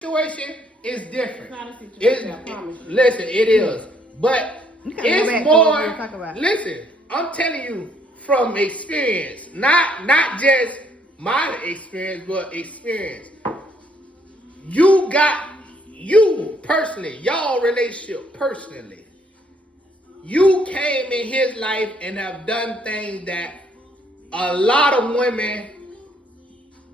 situation is different. It's not a situation, I promise you. Listen, it is. But it's more. Talk about. Listen, I'm telling you from experience, not just my experience, but experience. You personally, y'all relationship personally, you came in his life and have done things that a lot of women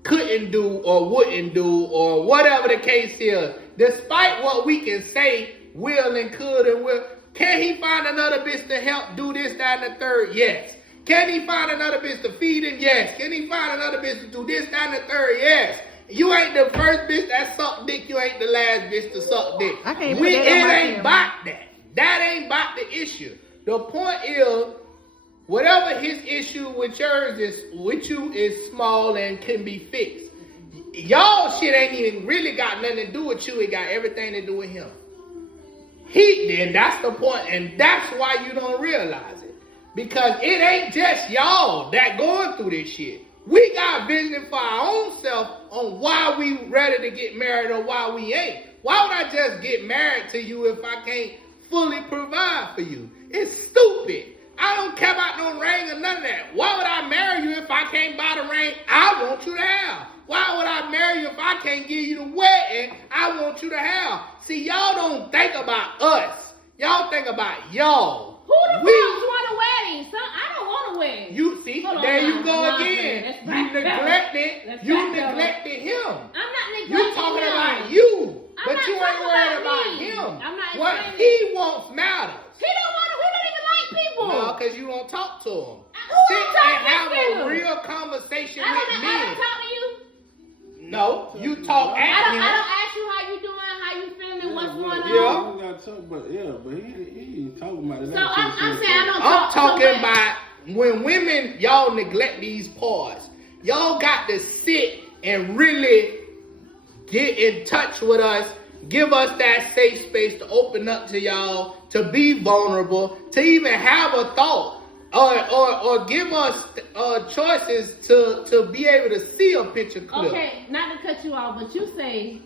couldn't do or wouldn't do or whatever the case is. Despite what we can say, will and could and will, can he find another bitch to help do this, that, and the third? Yes. Can he find another bitch to feed him? Yes. Can he find another bitch to do this, that, and the third? Yes. You ain't the first bitch that sucked dick. You ain't the last bitch to suck dick. I can't It ain't about that. That ain't about the issue. The point is, whatever his issue with yours is, with you is small and can be fixed. Y'all shit ain't even really got nothing to do with you. It got everything to do with him. That's the point, and that's why you don't realize it. Because it ain't just y'all that going through this shit. We got vision for our own self on why we ready to get married or why we ain't. Why would I just get married to you if I can't fully provide for you? It's stupid. I don't care about no ring or none of that. Why would I marry you if I can't buy the ring I want you to have? Why would I marry you if I can't give you the wedding I want you to have? See, y'all don't think about us. Y'all think about y'all. Who the fuck want a wedding? Son, I don't want a wedding. You see, there you go again. You neglected him. I'm not neglecting You talking about you, but you ain't worried about him. I'm not what he wants matters. He don't even like people. No, because you don't talk to him. Who Sit don't and talk have to a real conversation I with me. don't talk to you. No, you talk at him. I don't ask you how you doing, how you feeling, what's going on. Yeah. Gotta talk, but he ain't talking about it. So I'm saying I don't I'm talk talking about when women, y'all neglect these parts. Y'all got to sit and really get in touch with us. Give us that safe space to open up to y'all, to be vulnerable, to even have a thought, or give us choices to be able to see a picture clear. Okay, not to cut you off, but you say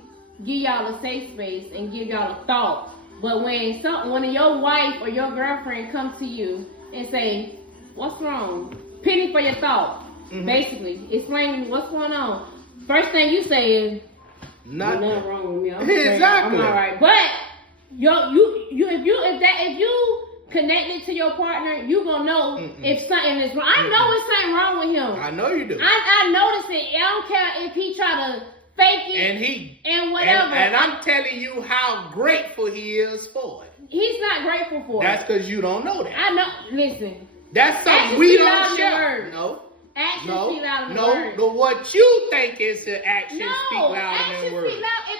give y'all a safe space and give y'all a thought. But when your wife or your girlfriend comes to you and say, "What's wrong?" Pity for your thought. Mm-hmm. Basically, explain what's going on. First thing you say is, nothing wrong with me. Exactly. I'm all right. But if you connected to your partner, you gonna know if something is wrong. I know it's something wrong with him. I know you do. I notice it. I don't care if he try to fake it and whatever. And I'm telling you how grateful he is for it. He's not grateful for That's because you don't know that. I know. Listen. That's something we don't share. No. Actions speak louder than no, words. but what you think is the actions speak louder actions than words. Speak loud. If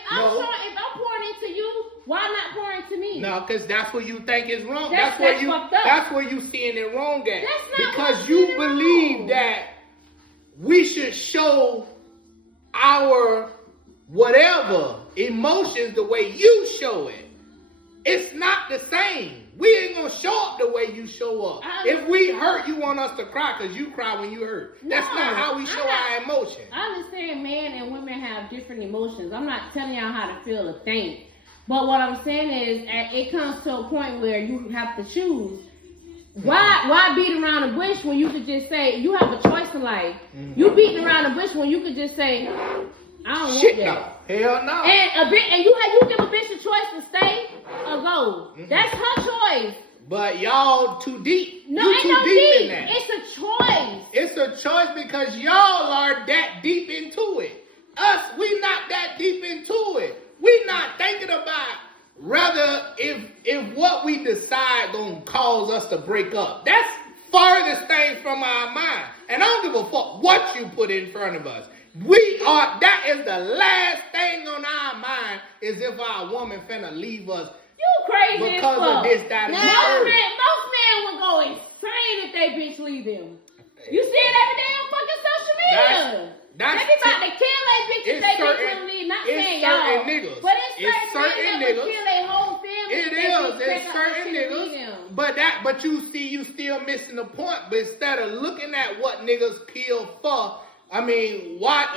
I'm pouring into you, why not pour into me? No, because that's what you think is wrong. That's fucked up. That's where you seeing it wrong at. That's not because you believe that we should show our whatever emotions the way you show it. It's not the same. We ain't gonna show up the way you show up. If we hurt, you want us to cry because you cry when you hurt. That's not how we show our emotions. I understand men and women have different emotions. I'm not telling y'all how to feel or think. But what I'm saying is, it comes to a point where you have to choose. Why beat around the bush when you could just say, you have a choice in life. You beating around the bush when you could just say, I don't want that. No. Hell no. And you give a bitch a choice to stay or go. That's her choice. But y'all too deep. No, you ain't too no deep in that. It's a choice. It's a choice because y'all are that deep into it. Us, we not that deep into it. We not thinking about rather if what we decide gonna cause us to break up. That's farthest thing from our mind. And I don't give a fuck what you put in front of us. That is the last thing on our mind is if our woman finna leave us. You crazy because of this, that, and most men would go insane if they bitch leave them. You see it every day on fucking social media. They be about to kill they bitches if they bitch leave. Not saying y'all. Niggas. But it's certain niggas kill their whole family. It's certain niggas. But you see, you still missing the point. But instead of looking at what niggas kill for, I mean, what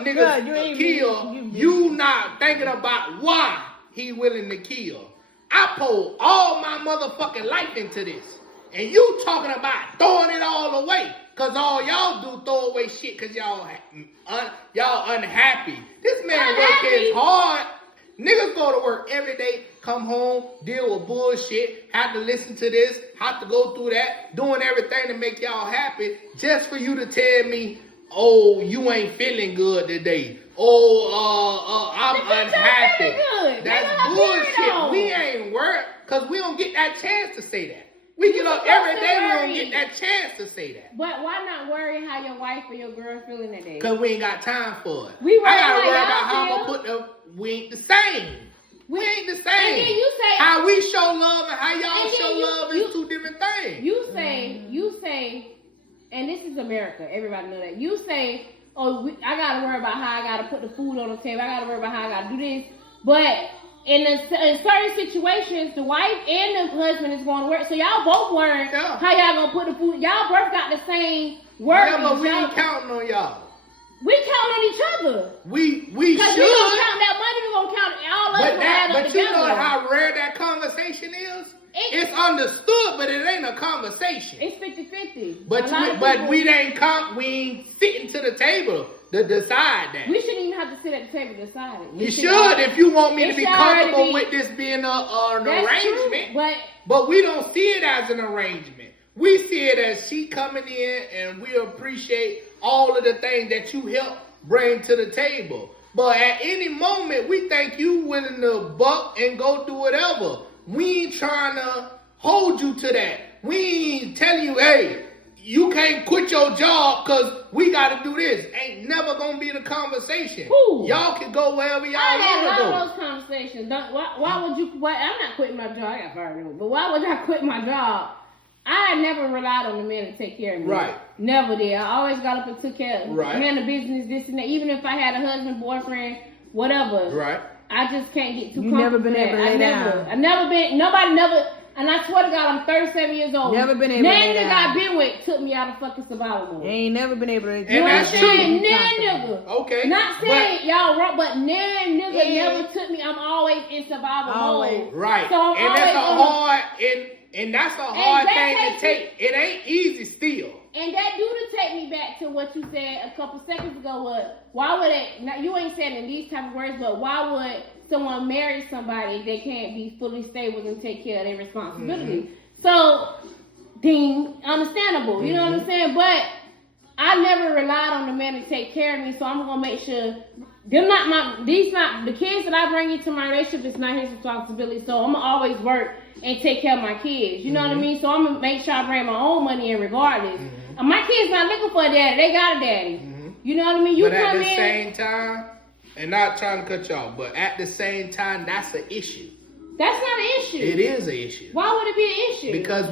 niggas Bruh, kill, you you not thinking about why he willing to kill. I poured all my motherfucking life into this. And you talking about throwing it all away. Cause all y'all do throw away shit cause y'all unhappy. This man working hard. Niggas go to work every day, come home, deal with bullshit, have to listen to this, have to go through that, doing everything to make y'all happy, just for you to tell me, oh, you ain't feeling good today. Oh, I'm unhappy. That's bullshit. We ain't worried, cause we don't get that chance to say that. We get up every day, we don't get that chance to say that. But why not worry how your wife or your girl feeling that day? Cause we ain't got time for it. We I gotta worry worry how about how I'm y'all gonna put the. We ain't the same. We ain't the same. And then you say how we show love and how y'all show love is two different things. You say, and this is America. Everybody know that. You say, oh, I gotta worry about how I gotta put the food on the table. I gotta worry about how I gotta do this. But in certain situations, the wife and the husband is going to work, so y'all both worrying how y'all gonna put the food. Y'all both got the same work. Yeah, but we ain't counting on y'all. We count on each other. We should. Because we gonna count that money. We gonna count all of us. But you know how rare that conversation is. It's understood, but it ain't a conversation. It's 50-50. But we ain't sitting to the table to decide that. We shouldn't even have to sit at the table to decide it. You should if you want me to be comfortable with this being an arrangement. True, but we don't see it as an arrangement. We see it as she coming in, and we appreciate all of the things that you help bring to the table. But at any moment, we think you willing to buck and go do whatever. We ain't trying to hold you to that. We ain't telling you, hey, you can't quit your job because we got to do this. Ain't never going to be the conversation. Ooh. Y'all can go wherever y'all want to go. I had a lot of those conversations. Why would you, I'm not quitting my job. I got fired, but why would I quit my job? I never relied on the men to take care of me. Right. Never did. I always got up and took care of men, the business, this and that. Even if I had a husband, boyfriend, whatever. Right. I just can't get too comfortable. You never been able to lay down. I never been, nobody never, and I swear to God, I'm 37 years old. Never been able to lay down. None nigga I've been with took me out of fucking survival mode. Ain't never been able to. And that's true. None nigga. Okay. Not saying y'all wrong, but none nigga never took me. I'm always in survival mode. Right. So I'm and that's a hard thing to take. It ain't easy still. And that do to take me back to what you said a couple seconds ago. Why would it? Now you ain't saying in these type of words, but why would someone marry somebody they can't be fully stable and take care of their responsibilities? Mm-hmm. So, understandable. You know what I'm saying? But I never relied on the man to take care of me, so I'm gonna make sure the kids that I bring into my relationship is not his responsibility. So I'm gonna always work and take care of my kids. You know what I mean? So I'm gonna make sure I bring my own money in regardless. And my kids not looking for a daddy; they got a daddy. You know what I mean? But at the same time, and not trying to cut you off, but at the same time, that's an issue. That's not an issue. It is an issue. Why would it be an issue? Because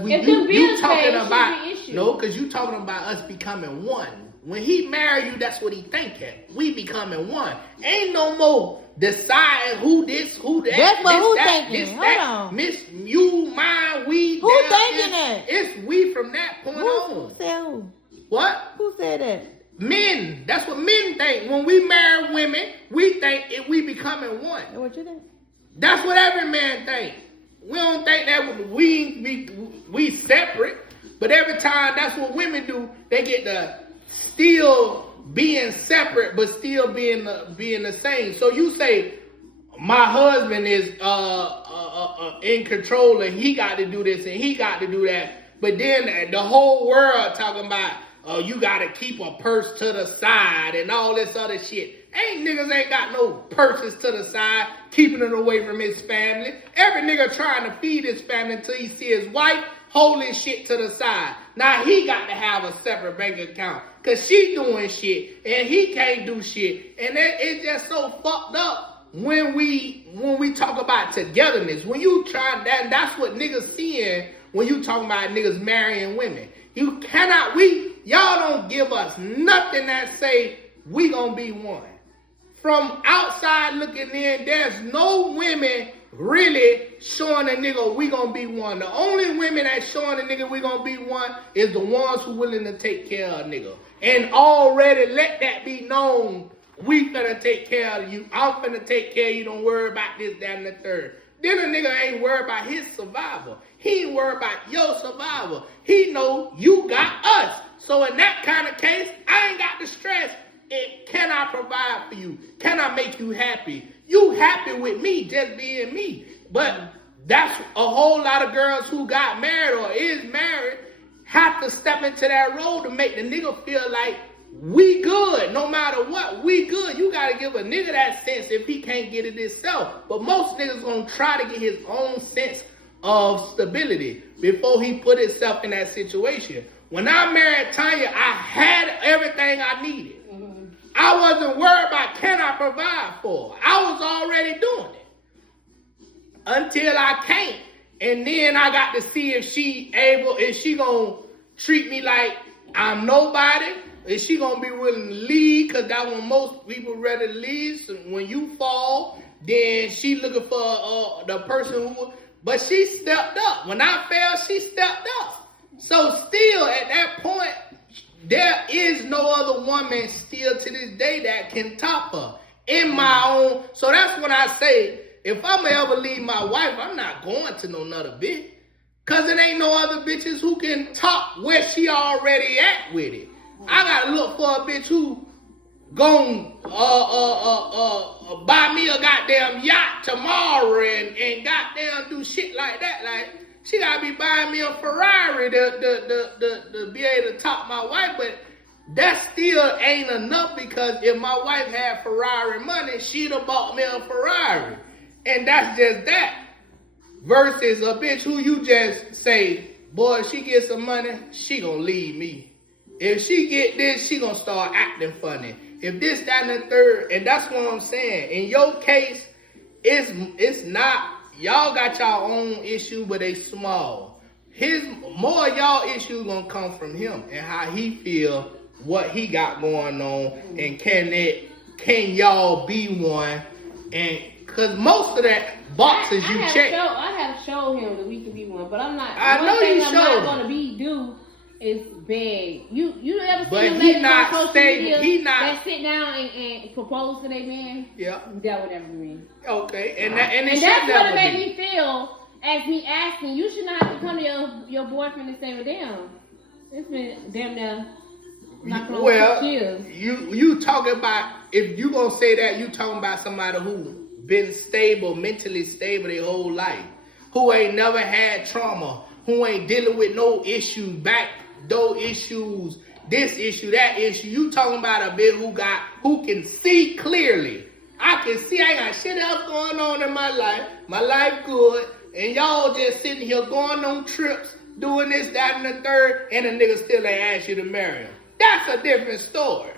you talking about us becoming one. When he married you, that's what he thinking. We becoming one. Ain't no more deciding who this, who that. That's what who thinking. This, Hold that, on. Miss, you, mine, we. Who thinking that? It's we from that point on. Who said who? What? Who said that? Men. That's what men think. When we marry women, we think we becoming one. And what you think? That's what every man think. We don't think that we separate. But every time that's what women do, they get the still being separate, but still being the same. So you say, my husband is in control and he got to do this and he got to do that. But then the whole world talking about, you got to keep a purse to the side and all this other shit. Niggas ain't got no purses to the side, keeping it away from his family. Every nigga trying to feed his family until he see his wife holding shit to the side. Now he got to have a separate bank account because she doing shit and he can't do shit. And it's just so fucked up when we talk about togetherness. When you try that's what niggas seeing when you talking about niggas marrying women. Y'all don't give us nothing that say we gonna be one. From outside looking in, there's no women really showing a nigga we gonna be one. The only women that showing a nigga we gonna be one is the ones who willing to take care of a nigga. And already let that be known. We finna take care of you. I'm finna take care of you. Don't worry about this, that, and the third. Then a nigga ain't worried about his survival. He ain't worried about your survival. He know you got us. So in that kind of case, I ain't got the stress. Can I provide for you? Can I make you happy? You happy with me just being me. But that's a whole lot of girls who got married or is married have to step into that role to make the nigga feel like we good. No matter what, we good. You got to give a nigga that sense if he can't get it himself. But most niggas going to try to get his own sense of stability before he put himself in that situation. When I married Tanya, I had everything I needed. I wasn't worried about can I provide for her. I was already doing it until I can't. And then I got to see if she gonna treat me like I'm nobody. Is she gonna be willing to leave? Because that's when most people rather leave. So when you fall, then she looking for the person who. But she stepped up. When I fell, she stepped up. So still at that point, there is no other woman still to this day that can top her in my own. So that's when I say, if I'm ever leave my wife, I'm not going to no another bitch. Because it ain't no other bitches who can top where she already at with it. I got to look for a bitch who gon' buy me a goddamn yacht tomorrow and goddamn do shit like that. Like, she gotta be buying me a Ferrari to be able to top my wife, but that still ain't enough because if my wife had Ferrari money, she'd have bought me a Ferrari. And that's just that. Versus a bitch who you just say, boy, if she get some money, she gonna leave me. If she get this, she gonna start acting funny. If this, that, and the third, and that's what I'm saying. In your case, it's not. Y'all got y'all own issue, but they small. More of y'all issues gonna come from him and how he feel, what he got going on, and can y'all be one? And cause most of that boxes you check. I have showed him that we can be one, but I'm not. I know you I'm showed. not gonna do is beg. You ever But seen he ladies not on social saying- media he not- that sit down and propose to their man? Yeah. That would never be. Okay, and And it that's should what never it made be. me feel as me asking. You should not have to come to your boyfriend and say, well, damn, it's been damn near knocking on 6 years. You talking about, if you gonna say that, you talking about somebody who been stable, mentally stable their whole life, who ain't never had trauma, who ain't dealing with no issues, backdoor issues, this issue, that issue. You talking about a bitch who can see clearly. I can see, I ain't got shit else going on in my life. My life good, and y'all just sitting here going on trips, doing this, that, and the third, and a nigga still ain't asked you to marry him. That's a different story.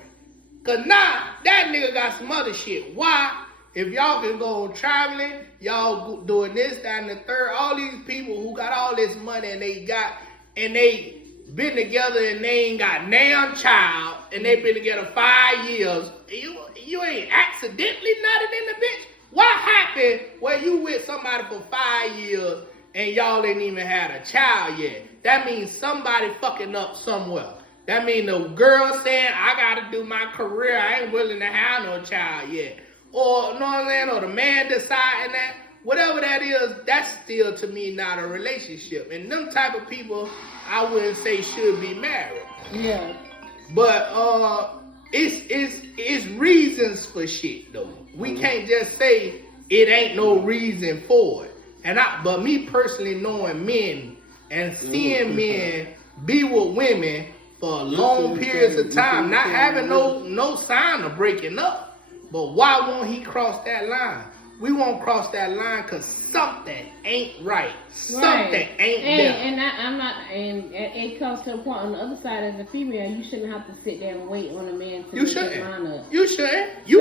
Cause now, that nigga got some other shit. Why? If y'all can go traveling, y'all doing this, that, and the third, all these people who got all this money and they been together and they ain't got damn child and they been together 5 years, you ain't accidentally nutted in the bitch? What happened when you with somebody for 5 years and y'all ain't even had a child yet? That means somebody fucking up somewhere. That means the girl saying, I gotta do my career, I ain't willing to have no child yet. Or, you know what I'm saying, or the man deciding that, whatever that is, that's still to me not a relationship. And them type of people, I wouldn't say should be married. Yeah. But it's reasons for shit though. We can't just say it ain't no reason for it. But me personally knowing men and seeing men be with women for long periods of time, not having no sign of breaking up. But why won't he cross that line? We won't cross that line because something ain't right. Something ain't there. And it comes to a point on the other side as a female, you shouldn't have to sit there and wait on a man to You make shouldn't. his mind up. You shouldn't. You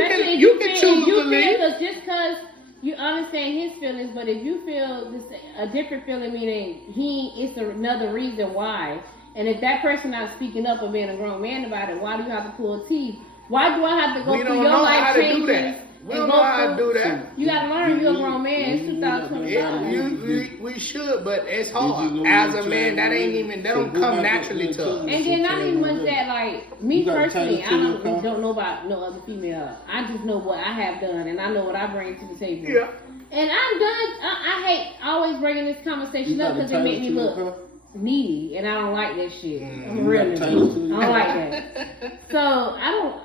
can choose to leave. Just because you understand his feelings, but if you feel a different feeling, meaning it's another reason why. And if that person not speaking up or being a grown man about it, why do you have to pull teeth? Why do I have to go through your life changes We don't know how to do that. You gotta learn. You're a grown man. It's 2025. We should, but it's hard. As a man, that don't come naturally to us. And then not even with that, like me personally, I don't know about no other female. I just know what I have done, and I know what I bring to the table. Yeah. And I'm done. I hate always bringing this conversation up because it make me look needy, and I don't like that shit. I'm real needy. I don't like that. So I don't.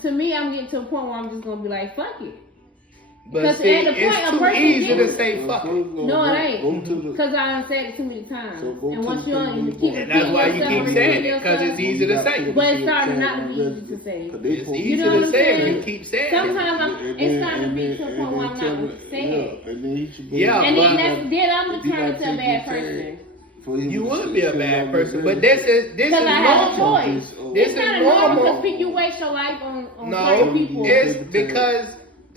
To me, I'm getting to a point where I'm just gonna be like, fuck it. But see, it's too easy to say fuck it. No, it ain't. Because I done said it too many times. And once you keep and that's why you keep saying it, because it's easy to say. But it's starting not to be easy to say. It's easy to say if you keep saying it. Sometimes it's starting to be to a point where I'm not going to say it. Yeah, and then I'm turning to a bad person. You would be a bad person, but this is Because I have a normal. choice. This It's is not normal normal. because you waste your life on No, certain people. it's because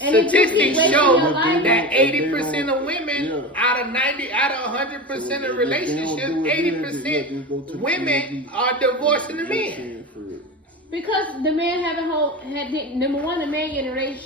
And if you keep statistics wasting show your life- that 80% of women out of 100% of relationships, 80% women are divorcing the men. Because the man number one, the man in a relationship